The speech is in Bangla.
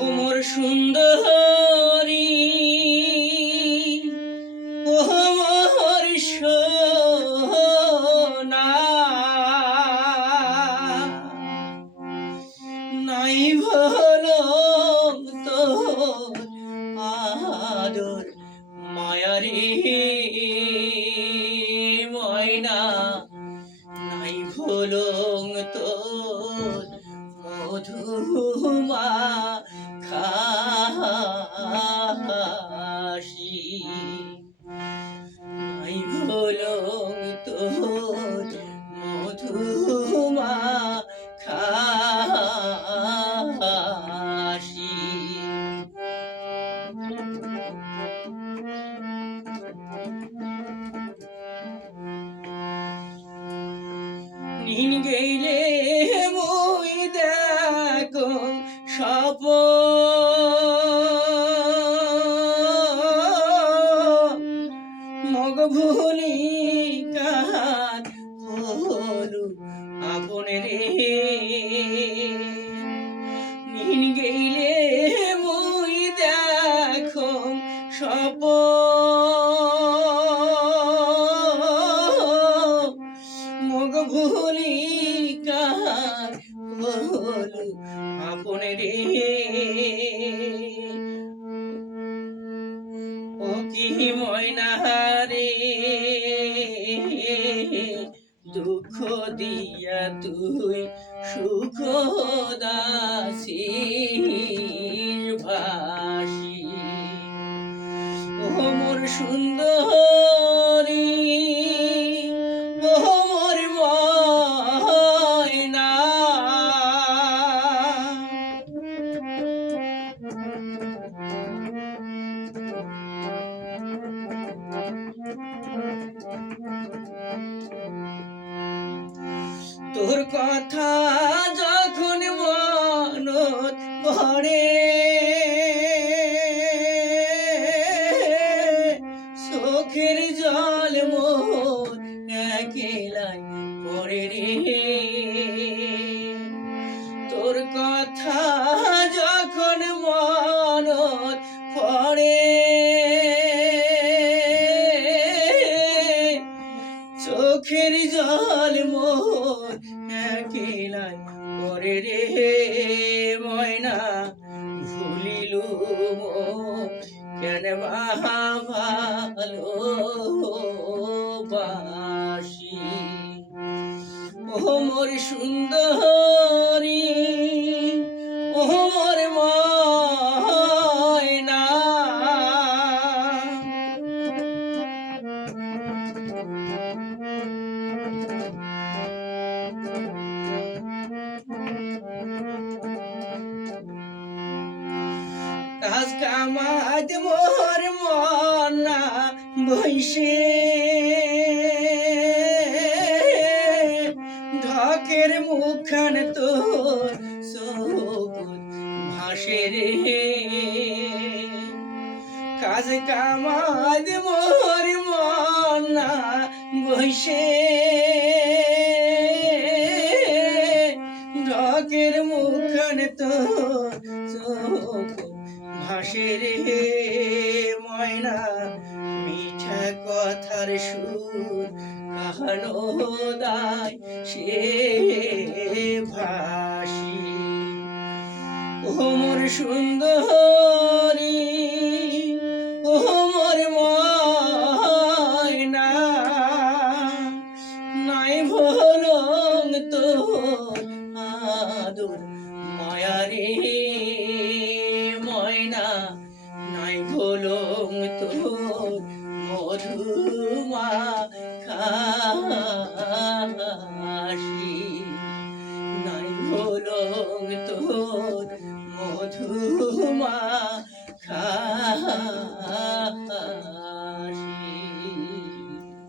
ও মোর সুন্দরী, ও মোর সোনা, নাই ভালো তোর আদর মায়ারে ময়না, নাই ভোলং তোর মধুমা খাসি, নাই ভোলং তোর মধুমা খাসি। নিন গেলে মুই দেখো সপ মগ ভুলি কার হলু আপনে রে, নিন গেলে মুই দেখো সপ মগ ভুলি কার হলু আপনে রে, ও কি ময়না রে দুঃখ দিয়া তুই সুখ দাসির ভাসি, ও মোর সুন্দরী, ও মোর ময়না, তোর কথা যখন মনত পড়ে চোখের জল মোর একেলাই পড়ে রে, তোর কথা যখন মনত পড়ে চোখের জল মোর একেলাই পড়ে রে ময়না, ভুলিলু কেন ভালোবাসি, ও মোর সুন্দরী, ও মোর ময়না, কাজ কামাত মোর মনা বইসে ঢকের মুখখান তোর সবুজ ভাসে রে, কাজ কামাত মোর মনা বইসে ঢকের মুখখান তোর সবুজ ভাসে রে ময়না, মিঠা কথার সুর কাহানো দায় সে ভাসি, ও মোর সুন্দরী, ও মোর ময়না, নাই ভোলং তোর আদর মায়ারে ময়না, নাই ভোলং তোর মধুমা খাসি, নাই ভোলং তোর মধুমা খাসি।